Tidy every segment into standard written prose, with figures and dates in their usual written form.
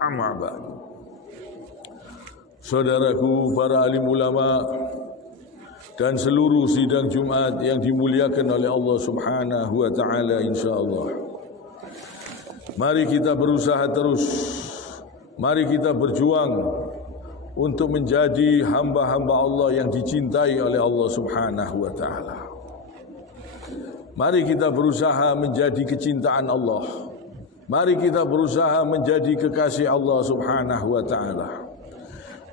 Amma ba'd. Saudaraku para alim ulama dan seluruh sidang Jumat yang dimuliakan oleh Allah Subhanahu wa taala, insyaallah. Mari kita berusaha terus. Mari kita berjuang untuk menjadi hamba-hamba Allah yang dicintai oleh Allah Subhanahu wa taala. Mari kita berusaha menjadi kecintaan Allah. Mari kita berusaha menjadi kekasih Allah Subhanahu wa taala.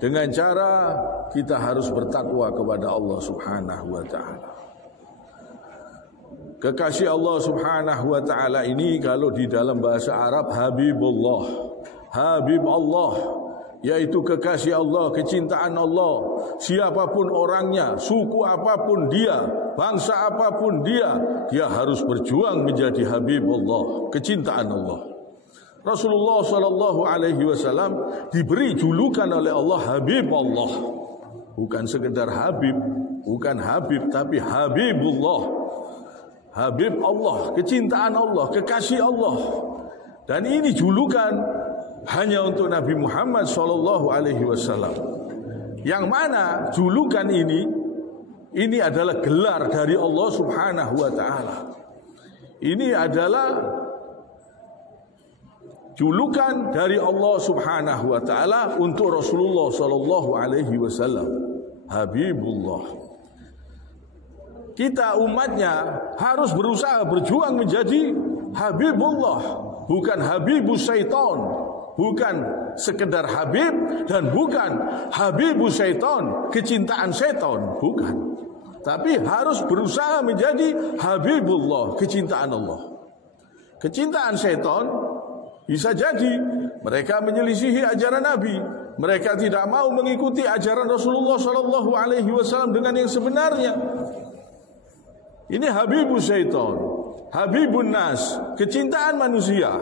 Dengan cara kita harus bertakwa kepada Allah Subhanahu wa taala. Kekasih Allah Subhanahu wa taala ini kalau di dalam bahasa Arab Habibullah. Habib Allah, yaitu kekasih Allah, kecintaan Allah. Siapapun orangnya, suku apapun dia, bangsa apapun dia harus berjuang menjadi Habibullah, kecintaan Allah. Rasulullah sallallahu alaihi wasallam diberi julukan oleh Allah Habib Allah. Bukan sekedar Habib, bukan Habib, tapi Habibullah. Habib Allah, kecintaan Allah, kekasih Allah. Dan ini julukan hanya untuk Nabi Muhammad sallallahu alaihi wasallam. Yang mana julukan ini adalah gelar dari Allah Subhanahu wa taala. Ini adalah julukan dari Allah Subhanahu wa taala untuk Rasulullah sallallahu alaihi wasallam, Habibullah. Kita umatnya harus berusaha berjuang menjadi Habibullah, bukan Habibus Syaitan, bukan sekedar Habib dan bukan Habibus Syaitan, kecintaan setan, bukan. Tapi harus berusaha menjadi Habibullah, kecintaan Allah. Kecintaan setan bisa jadi mereka menyelisihi ajaran Nabi. Mereka tidak mau mengikuti ajaran Rasulullah sallallahu alaihi wasallam dengan yang sebenarnya. Ini Habibus Syaitan, Habibun Nas, kecintaan manusia.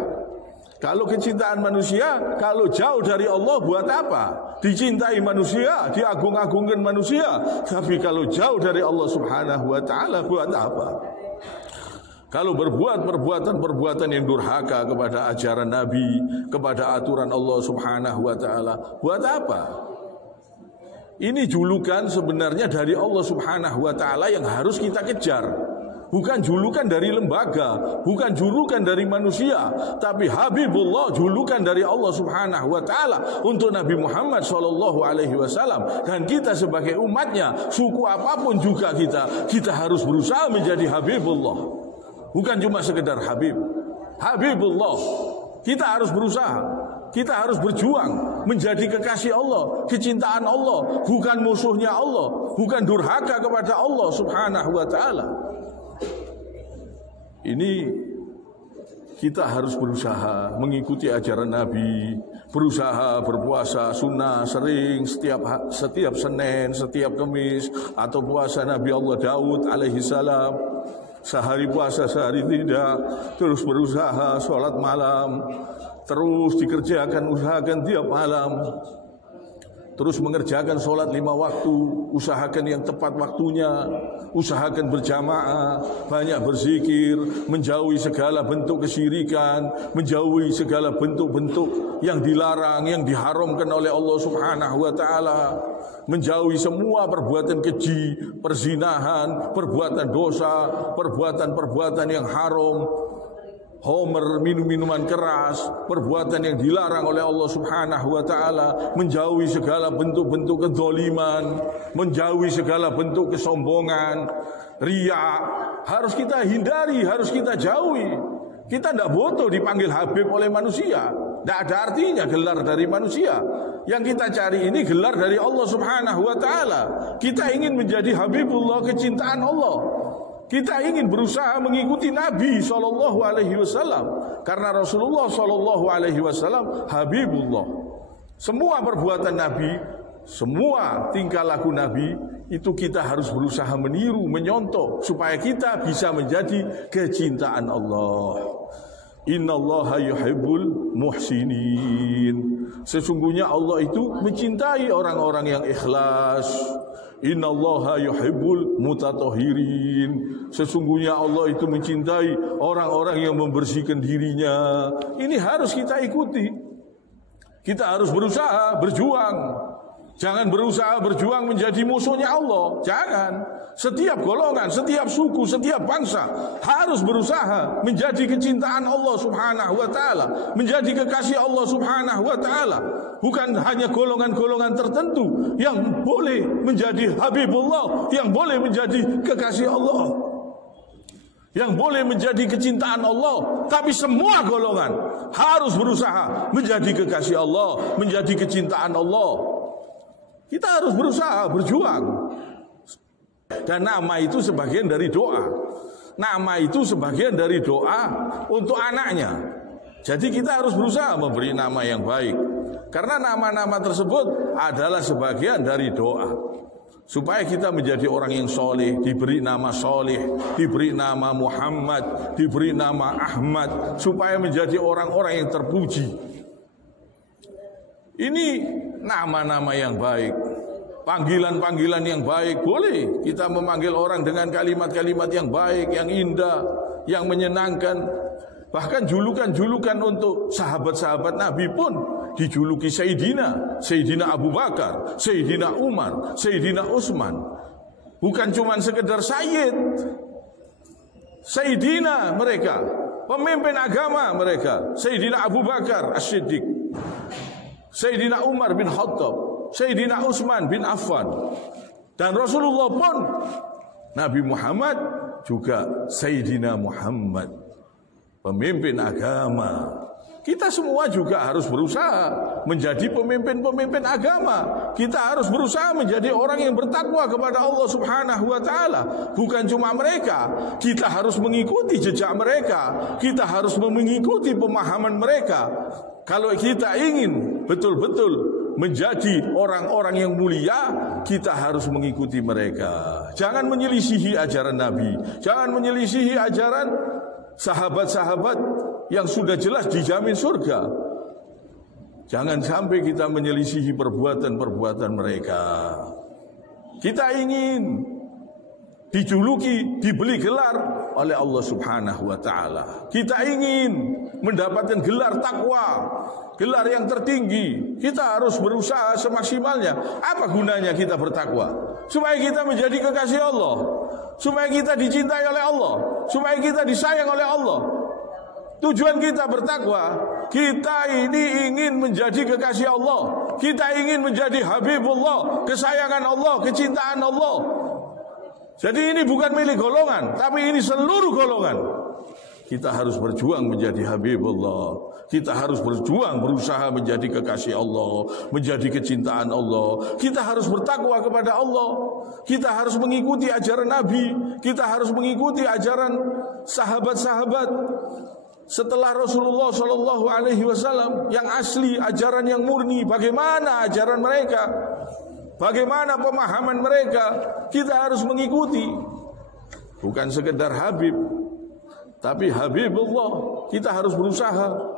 Kalau kecintaan manusia, kalau jauh dari Allah buat apa? Dicintai manusia, diagung-agungkan manusia. Tapi kalau jauh dari Allah Subhanahu wa taala buat apa? Kalau berbuat perbuatan yang durhaka kepada ajaran Nabi, kepada aturan Allah Subhanahu wa taala, buat apa? Ini julukan sebenarnya dari Allah Subhanahu wa taala yang harus kita kejar. Bukan julukan dari lembaga, bukan julukan dari manusia, tapi Habibullah, julukan dari Allah Subhanahu wa taala untuk Nabi Muhammad sallallahu alaihi wasallam. Dan kita sebagai umatnya, suku apapun juga kita harus berusaha menjadi Habibullah. Bukan cuma sekedar Habib, Habibullah. Kita harus berusaha, kita harus berjuang menjadi kekasih Allah, kecintaan Allah, bukan musuhnya Allah, bukan durhaka kepada Allah Subhanahu wa taala. Ini kita harus berusaha mengikuti ajaran Nabi, berusaha berpuasa sunnah sering setiap Senin, setiap Kamis, atau puasa Nabi Allah Daud alaihi salam. Sehari puasa, sehari tidak. Terus berusaha sholat malam, terus usahakan tiap malam. Terus mengerjakan sholat 5 waktu, usahakan yang tepat waktunya, usahakan berjamaah, banyak berzikir, menjauhi segala bentuk kesyirikan, menjauhi segala bentuk-bentuk yang dilarang, yang diharamkan oleh Allah Subhanahu wa taala, menjauhi semua perbuatan keji, perzinahan, perbuatan dosa, perbuatan-perbuatan yang haram, homer, minum-minuman keras, perbuatan yang dilarang oleh Allah Subhanahu wa taala, menjauhi segala bentuk-bentuk kedzaliman, menjauhi segala bentuk kesombongan, riya, harus kita hindari, harus kita jauhi. Kita tidak butuh dipanggil Habib oleh manusia, tidak ada artinya gelar dari manusia. Yang kita cari ini gelar dari Allah Subhanahu wa taala. Kita ingin menjadi Habibullah, kecintaan Allah. Kita ingin berusaha mengikuti Nabi sallallahu alaihi wasallam, karena Rasulullah sallallahu alaihi wasallam Habibullah. Semua perbuatan Nabi, semua tingkah laku Nabi itu kita harus berusaha meniru, menyontoh supaya kita bisa menjadi kecintaan Allah. Innallaha yuhibbul muhsinin. Sesungguhnya Allah itu mencintai orang-orang yang ikhlas. Innallaha yuhibbul mutatahhirin. Sesungguhnya Allah itu mencintai orang-orang yang membersihkan dirinya. Ini harus kita ikuti. Kita harus berusaha, berjuang. Jangan berusaha berjuang menjadi musuhnya Allah. Jangan. Setiap golongan, setiap suku, setiap bangsa harus berusaha menjadi kecintaan Allah Subhanahu wa taala, menjadi kekasih Allah Subhanahu wa taala. Bukan hanya golongan-golongan tertentu yang boleh menjadi Habibullah, yang boleh menjadi kekasih Allah, yang boleh menjadi kecintaan Allah, tapi semua golongan harus berusaha menjadi kekasih Allah, menjadi kecintaan Allah. Kita harus berusaha, berjuang. Dan nama itu sebagian dari doa. Nama itu sebagian dari doa untuk anaknya. Jadi kita harus berusaha memberi nama yang baik. Karena nama-nama tersebut adalah sebagian dari doa. Supaya kita menjadi orang yang soleh, diberi nama soleh, diberi nama Muhammad, diberi nama Ahmad, supaya menjadi orang-orang yang terpuji. Ini nama-nama yang baik, panggilan-panggilan yang baik. Boleh kita memanggil orang dengan kalimat-kalimat yang baik, yang indah, yang menyenangkan. Bahkan julukan-julukan untuk sahabat-sahabat Nabi pun dijuluki Sayyidina, Sayyidina Abu Bakar, Sayyidina Umar, Sayyidina Utsman. Bukan cuma sekedar Sayyid, Sayyidina mereka, pemimpin agama mereka, Sayyidina Abu Bakar As-Siddiq, Sayyidina Umar bin Khattab, Sayyidina Utsman bin Affan. Dan Rasulullah pun, Nabi Muhammad juga Sayyidina Muhammad, pemimpin agama. Kita semua juga harus berusaha menjadi pemimpin-pemimpin agama. Kita harus berusaha menjadi orang yang bertakwa kepada Allah Subhanahu wa taala. Bukan cuma mereka, kita harus mengikuti jejak mereka. Kita harus mengikuti pemahaman mereka. Kalau kita ingin betul-betul menjadi orang-orang yang mulia, kita harus mengikuti mereka. Jangan menyelisihi ajaran Nabi, jangan menyelisihi ajaran sahabat-sahabat yang sudah jelas dijamin surga. Jangan sampai kita menyelisihi perbuatan-perbuatan mereka. Kita ingin dijuluki, diberi gelar oleh Allah Subhanahu wa taala. Kita ingin mendapatkan gelar takwa, gelar yang tertinggi. Kita harus berusaha semaksimalnya. Apa gunanya kita bertakwa? Supaya kita menjadi kekasih Allah, supaya kita dicintai oleh Allah, supaya kita disayang oleh Allah. Tujuan kita bertakwa, kita ini ingin menjadi kekasih Allah, kita ingin menjadi Habibullah, kesayangan Allah, kecintaan Allah. Jadi ini bukan milik golongan, tapi ini seluruh golongan. Kita harus berjuang menjadi Habibullah. Kita harus berjuang, berusaha menjadi kekasih Allah, menjadi kecintaan Allah. Kita harus bertakwa kepada Allah. Kita harus mengikuti ajaran Nabi. Kita harus mengikuti ajaran sahabat-sahabat setelah Rasulullah Shallallahu Alaihi Wasallam yang asli, ajaran yang murni. Bagaimana ajaran mereka? Bagaimana pemahaman mereka? Kita harus mengikuti. Bukan sekedar Habib, tapi Habibullah. Kita harus berusaha.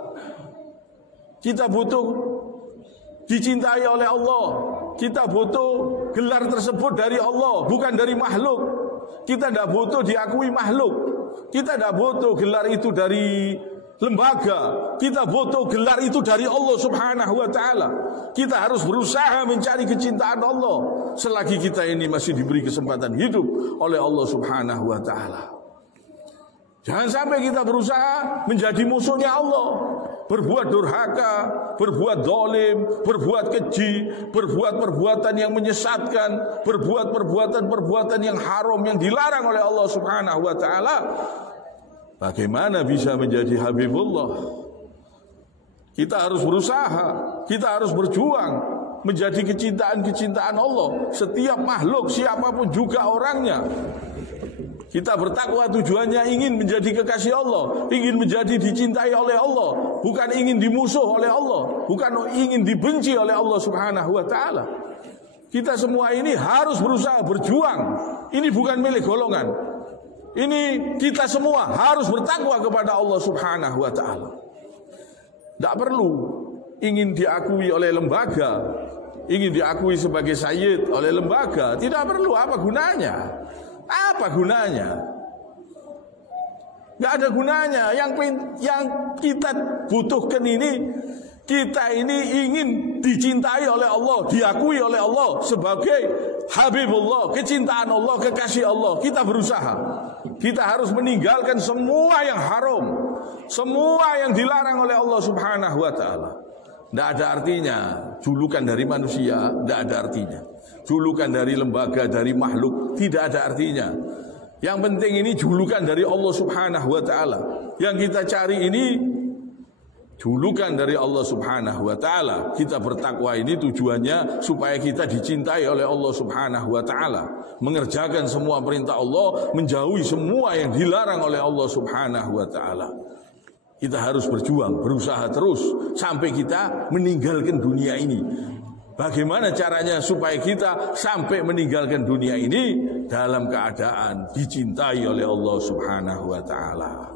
Kita butuh dicintai oleh Allah. Kita butuh gelar tersebut dari Allah, bukan dari makhluk. Kita tidak butuh diakui makhluk. Kita tidak butuh gelar itu dari lembaga. Kita butuh gelar itu dari Allah Subhanahu wa taala. Kita harus berusaha mencari kecintaan Allah selagi kita ini masih diberi kesempatan hidup oleh Allah Subhanahu wa taala. Jangan sampai kita berusaha menjadi musuhnya Allah, berbuat durhaka, berbuat zalim, berbuat keji, berbuat perbuatan yang menyesatkan, berbuat perbuatan-perbuatan yang haram yang dilarang oleh Allah Subhanahu wa taala. Bagaimana bisa menjadi Habibullah? Kita harus berusaha, kita harus berjuang menjadi kecintaan-kecintaan Allah. Setiap makhluk, siapapun juga orangnya. Kita bertakwa tujuannya ingin menjadi kekasih Allah, ingin menjadi dicintai oleh Allah, bukan ingin dimusuh oleh Allah, bukan ingin dibenci oleh Allah Subhanahu wa taala. Kita semua ini harus berusaha berjuang. Ini bukan milik golongan. Ini kita semua harus bertakwa kepada Allah Subhanahu wa taala. Tidak perlu ingin diakui oleh lembaga, ingin diakui sebagai sayyid oleh lembaga, tidak perlu. Apa gunanya? Apa gunanya? Gak ada gunanya. Yang kita butuhkan ini, Kita ini ingin dicintai oleh Allah, diakui oleh Allah sebagai Habibullah, kecintaan Allah, kekasih Allah. Kita berusaha. Kita harus meninggalkan semua yang haram, semua yang dilarang oleh Allah Subhanahu wa taala. Tidak ada artinya julukan dari manusia, tidak ada artinya. Julukan dari lembaga, dari makhluk, tidak ada artinya. Yang penting ini julukan dari Allah Subhanahu wa taala. Yang kita cari ini julukan dari Allah Subhanahu wa taala. Kita bertakwa ini tujuannya supaya kita dicintai oleh Allah Subhanahu wa taala, mengerjakan semua perintah Allah, menjauhi semua yang dilarang oleh Allah Subhanahu wa taala. Kita harus berjuang, berusaha terus sampai kita meninggalkan dunia ini. Bagaimana caranya supaya kita sampai meninggalkan dunia ini dalam keadaan dicintai oleh Allah Subhanahu wa taala?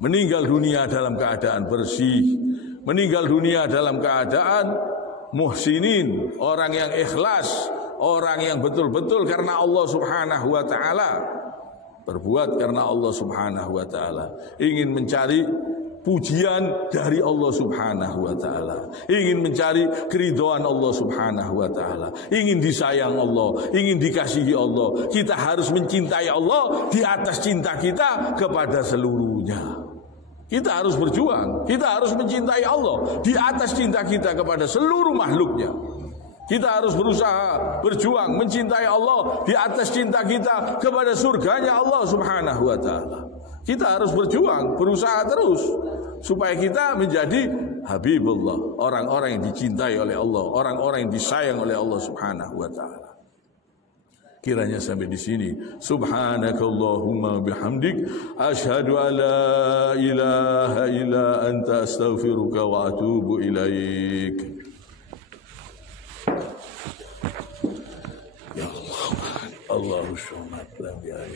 Meninggal dunia dalam keadaan bersih, meninggal dunia dalam keadaan muhsinin, orang yang ikhlas, orang yang betul-betul karena Allah Subhanahu wa taala, berbuat karena Allah Subhanahu wa taala, ingin mencari pujian dari Allah Subhanahu wa taala, ingin mencari keridhaan Allah Subhanahu wa taala, ingin disayang Allah, ingin dikasihi Allah. Kita harus mencintai Allah di atas cinta kita kepada seluruhnya. Kita harus berjuang, kita harus mencintai Allah di atas cinta kita kepada seluruh makhluknya. Kita harus berusaha, berjuang, mencintai Allah di atas cinta kita kepada surganya Allah Subhanahu wa ta'ala. Kita harus berjuang, berusaha terus supaya kita menjadi Habibullah, orang-orang yang dicintai oleh Allah, orang-orang yang disayang oleh Allah Subhanahu wa ta'ala. Kiranya sampai di sini. Subhanakallahumma bihamdik, asyhadu an la ilaha illa anta, astaghfiruka wa atubu ilaik. Ya Allah, Allahumma shalli ala